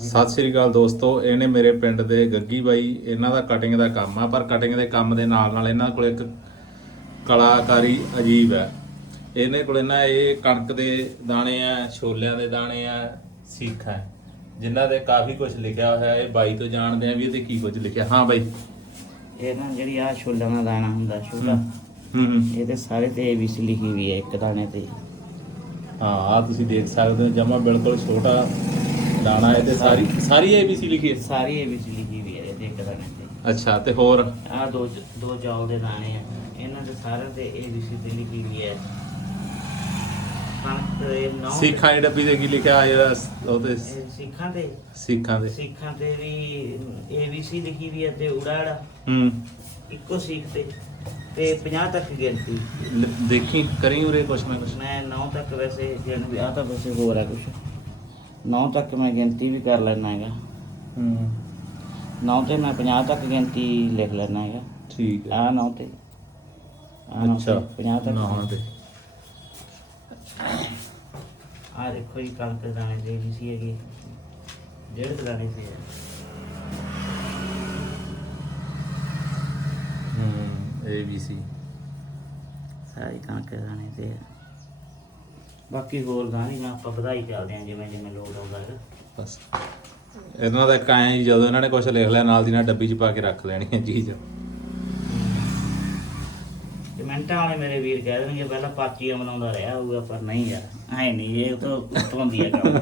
ਸਤਿ ਸ੍ਰੀ ਅਕਾਲ ਦੋਸਤੋ ਇਹ ਨੇ ਮੇਰੇ ਪਿੰਡ ਦੇ ਗੱਗੀ ਬਾਈ। ਇਹਨਾਂ ਦਾ ਕਟਿੰਗ ਦਾ ਕੰਮ ਆ ਪਰ ਕਟਿੰਗ ਦੇ ਕੰਮ ਦੇ ਨਾਲ ਨਾਲ ਇਹਨਾਂ ਕੋਲ ਇੱਕ ਕਲਾਕਾਰੀ ਅਜੀਬ ਹੈ। ਇਹਨੇ ਕੋਲ ਨਾ ਇਹ ਕਣਕ ਦੇ ਦਾਣੇ ਆ ਛੋਲਿਆਂ ਦੇ ਦਾਣੇ ਆ ਸੀਖਾਂ ਹੈ, ਜਿਨ੍ਹਾਂ ਦੇ ਕਾਫੀ ਕੁਝ ਲਿਖਿਆ ਹੋਇਆ ਹੈ ਇਹ ਬਾਈ ਤੋਂ ਜਾਣਦੇ ਆ ਵੀ ਇਹਦੇ ਕੀ ਕੁਝ ਲਿਖਿਆ। ਹਾਂ ਬਾਈ। ਇਹ ਨਾ ਜਿਹੜੀ ਆ ਛੋਲਿਆਂ ਦਾ ਦਾਣਾ ਹੁੰਦਾ ਛੋਲਾ ਹੂੰ ਹੂੰ ਇਹਦੇ ਸਾਰੇ ਤੇ ABC ਲਿਖੀ ਹੋਈ ਹੈ ਇੱਕ ਦਾਣੇ ਤੇ। ਹਾਂ ਆ ਤੁਸੀਂ ਦੇਖ ਸਕਦੇ ਹੋ ਜਮਾ ਬਿਲਕੁਲ ਛੋਟਾ ਦਾਣਾ ਹੈ ਤੇ ਸਾਰੀ ਸਾਰੀ ABC ਲਿਖੀ ਹੈ? ਸਾਰੀ ABC ਲਿਖੀ ਹੋਈ ਹੈ ਇਹਦੇ ਇੱਕ ਦਾਣੇ ਤੇ। ਅੱਛਾ ਤੇ ਹੋਰ? ਆ ਦੋ ਦੋ ਚੌਲ ਦੇ ਦਾਣੇ ਆ। ਇਹਨਾਂ ਦੇ ਸਾਰਿਆਂ ਤੇ ABC ਤੇ ਲਿਖੀ ਹੋਈ ਹੈ। ਕਣਕ ਦੇ ਨੌ ਸਿੱਖਾਂ ਦੀ ਡੱਬੀ ਤੇ ਕੀ ਲਿਖਿਆ ਹੋਇਆ ਉਹਦੇ ਇਹ ਸਿੱਖਾਂ ਤੇ ਸਿੱਖਾਂ ਦੇ। ਸਿੱਖਾਂ ਤੇ ਵੀ ABC ਲਿਖੀ ਹੋਈ ਹੈ ਤੇ ਉੜਾੜ। ਹੂੰ। ਇੱਕੋ ਸਿੱਖ ਤੇ। ਤੇ 50 ਤੱਕ ਗਿਣਤੀ। ਲ- ਦੇਖੀ ਕਰੀ ਉਰੇ ਕੁਛ ਨਾ ਕੁਛ। ਮੈਂ 9 ਤੱਕ ਵੈਸੇ ਗਿਣ ਵੀ ਆ ਤਾਂ ਵੈਸੇ ਹੋਰ ਆ ਕੁਛ। 9 ਤੱਕ ਮੈਂ ਗਿਣਤੀ ਵੀ ਕਰ ਲੈਣਾ ਹੈਗਾ ਹੂੰ 9 ਤੇ ਮੈਂ 50 ਤੱਕ ਗਿਣਤੀ ਲਿਖ ਲੈਣਾ ਹੈਗਾ ਠੀਕ ਹੈ ਆ 9 ਤੇ ਆ 9 ਅੱਛਾ 50 ਤੱਕ ਨਾ ਤੇ ਆ ਦੇਖੋ ਇਹ ਕਣਕ ਦੇ ਦਾਣੇ ਦੇ ਵੀ ਸੀ ਹੈਗੀ ਡੇਢ ਕੁ ਦਾਣੇ ਸੀ ਹੂੰ ਏ ਬੀ ਸੀ ਸਾਰੀ ਕਣਕ ਦੇ ਦਾਣੇ ਤੇ ਬਾਕੀ ਹੋਰ ਗਾਣੀ ਨਾ ਆਪਾਂ ਵਧਾਈ ਚੱਲਦੇ ਆ ਜਿਵੇਂ ਜਿਵੇਂ ਲੋਡ ਆਉਂਦਾ ਹੈ। ਬਸ। ਇਹਨਾਂ ਦਾ ਐਂ ਹੀ ਜਦੋਂ ਇਹਨਾਂ ਨੇ ਕੁਝ ਲਿਖ ਲਿਆ ਨਾਲ ਦੀ ਨਾਲ ਡੱਬੀ 'ਚ ਪਾ ਕੇ ਰੱਖ ਲੈਣੀ ਹੈ ਚੀਜ਼। ਕਮੈਂਟਾਂ ਵਾਲੇ ਮੇਰੇ ਵੀਰ ਕਹਿ ਦੇਣਗੇ ਪਹਿਲਾਂ ਪਾਚੀਆਂ ਬਣਾਉਂਦਾ ਰਿਹਾ ਹੋਊਗਾ ਪਰ ਨਹੀਂ ਯਾਰ ਐ ਨਹੀਂ ਇਹ ਤਾਂ ਉੱਤੋਂ ਦੀ ਹੈ ਕੰਮ।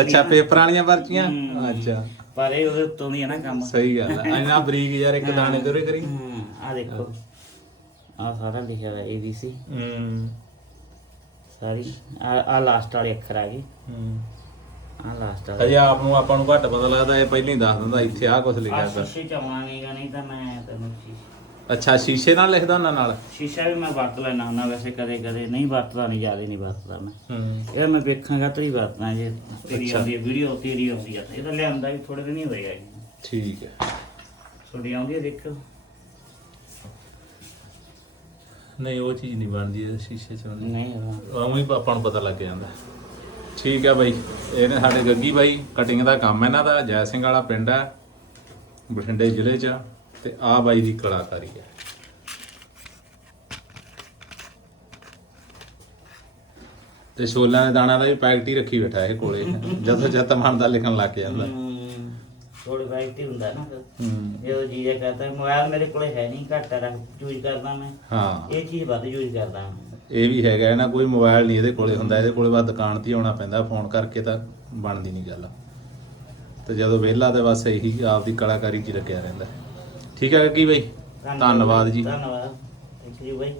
ਅੱਛਾ ਪੇਪਰਾਂ ਵਾਲੀਆਂ ਪਰਚੀਆਂ। ਅੱਛਾ। ਪਰ ਇਹ ਉਹਦੇ ਉੱਤੋਂ ਦੀ ਹੈ ਨਾ ਕੰਮ। ਸਹੀ ਗੱਲ ਹੈ। ਇੰਨਾ ਬਰੀਕ ਯਾਰ ਇੱਕ ਦਾਣੇ ਤੇ ਕਰੀ। ਆ ਦੇਖੋ। ਆ ਸਾਰਾ ਲਿਖਿਆ ਹੋਇਆ ABC ਹੂੰ। ਸਾਰੀ। ਆ ਆ ਲਾਸਟ ਵਾਲੇ ਅੱਖਰ ਆ ਗਏ ਹੂੰ। ਆ ਲਾਸਟ ਵਾਲੇ। ਅਜੇ ਆਪ ਨੂੰ ਆਪਾਂ ਨੂੰ ਘੱਟ ਪਤਾ ਲੱਗਦਾ ਇਹ ਪਹਿਲਾਂ ਹੀ ਦੱਸ ਦਿੰਦਾ ਇੱਥੇ ਆਹ ਕੁਝ ਲਿਖਿਆ ਆ ਸ਼ੀਸ਼ੇ ਚ ਨਹੀਂ ਤਾਂ ਮੈਂ ਤੈਨੂੰ ਸ਼ੀ- ਅੱਛਾ ਸ਼ੀਸ਼ੇ ਨਾਲ ਲਿਖਦਾ ਉਹਨਾਂ ਨਾਲ? ਸ਼ੀਸ਼ਾ ਵੀ ਮੈਂ ਵਰਤ ਲੈਣਾ ਹੁੰਦਾ ਵੈਸੇ ਕਦੇ ਕਦੇ ਨਹੀਂ ਵਰਤਦਾ ਨਹੀਂ ਜ਼ਿਆਦਾ ਨਹੀਂ ਵਰਤਦਾ ਮੈਂ। ਹੂੰ। ਇਹ ਮੈਂ ਵੇਖਾਂਗਾ ਤੇਰੀ ਵਰਤਣਾ ਜੇ ਤੇਰੀ ਅੱਛਾ। ਆਉਂਦੀ ਵੀਡੀਓ ਤੇਰੀ ਆਉਂਦੀ ਆ ਇਹ ਤਾਂ ਲਿਆਂਦਾ ਵੀ ਥੋੜੇ ਦਿਨ ਹੀ ਹੋਏ ਆ ਠੀਕ ਹੈ। ਤੁਹਾਡੀ ਆਉਂਦੀ ਆ ਦੇਖੋ ਨਹੀਂ ਉਹ ਚੀਜ਼ ਨਹੀਂ ਬਣਦੀ ਇਹ ਸ਼ੀਸ਼ੇ 'ਚ ਹੁੰਦੀ ਨਹੀਂ। ਉਵੇਂ ਹੀ ਆਪਾਂ ਨੂੰ ਪਤਾ ਲੱਗ ਜਾਂਦਾ। ਠੀਕ ਹੈ ਬਾਈ ਇਹ ਨੇ ਸਾਡੇ ਗੱਗੀ ਬਾਈ ਕਟਿੰਗ ਦਾ ਕੰਮ ਇਹਨਾਂ ਦਾ ਜੈ ਸਿੰਘ ਵਾਲਾ ਪਿੰਡ ਹੈ ਬਠਿੰਡੇ ਜ਼ਿਲ੍ਹੇ 'ਚ ਆ, ਤੇ ਆ ਬਾਈ ਦੀ ਕਲਾਕਾਰੀ ਹੈ ਤੇ ਛੋਲਿਆਂ ਦੇ ਦਾਣਾ ਦਾ ਵੀ ਪੈਕਟ ਹੀ ਰੱਖੀ ਬੈਠਾ ਇਹ ਕੋਲੇ ਜਦੋਂ ਜਦ ਮਨ ਦਾ ਲਿਖਣ ਲੱਗ ਜਾਂਦਾ। ਥੋੜੀ ਵੈਰਾਈਟੀ ਹੁੰਦਾ ਨਾ। ਫਿਰ। ਹੂੰ ਜਦੋਂ ਜੀਜਾ ਕਹਤਾ ਮੋਬਾਈਲ ਮੇਰੇ ਕੋਲੇ ਹੈ ਨਹੀਂ ਘੱਟ ਰੱਖ ਯੂਜ਼ ਕਰਦਾ ਮੈਂ। ਹਾਂ। ਇਹ ਚੀਜ਼ ਵੱਧ ਯੂਜ਼ ਕਰਦਾ ਮੈਂ। ਇਹ ਵੀ ਹੈਗਾ ਹੈ ਨਾ ਕੋਈ ਮੋਬਾਈਲ ਨਹੀਂ ਇਹਦੇ ਕੋਲੇ ਹੁੰਦਾ ਇਹਦੇ ਕੋਲੇ ਬਸ ਦੁਕਾਨ ਤੇ ਹੀ ਆਉਣਾ ਪੈਂਦਾ ਫੋਨ ਕਰਕੇ ਤਾਂ ਬਣਦੀ ਨਹੀਂ ਗੱਲ। ਤੇ ਜਦੋਂ ਵਿਹਲਾ ਤੇ ਬਸ ਇਹੀ ਆਪਦੀ ਕਲਾਕਾਰੀ 'ਚ ਹੀ ਲੱਗਿਆ ਰਹਿੰਦਾ। ਠੀਕ ਹੈ ਕੀ ਬਈ? ਧੰਨਵਾਦ ਜੀ। ਧੰਨਵਾਦ। Thank you bye.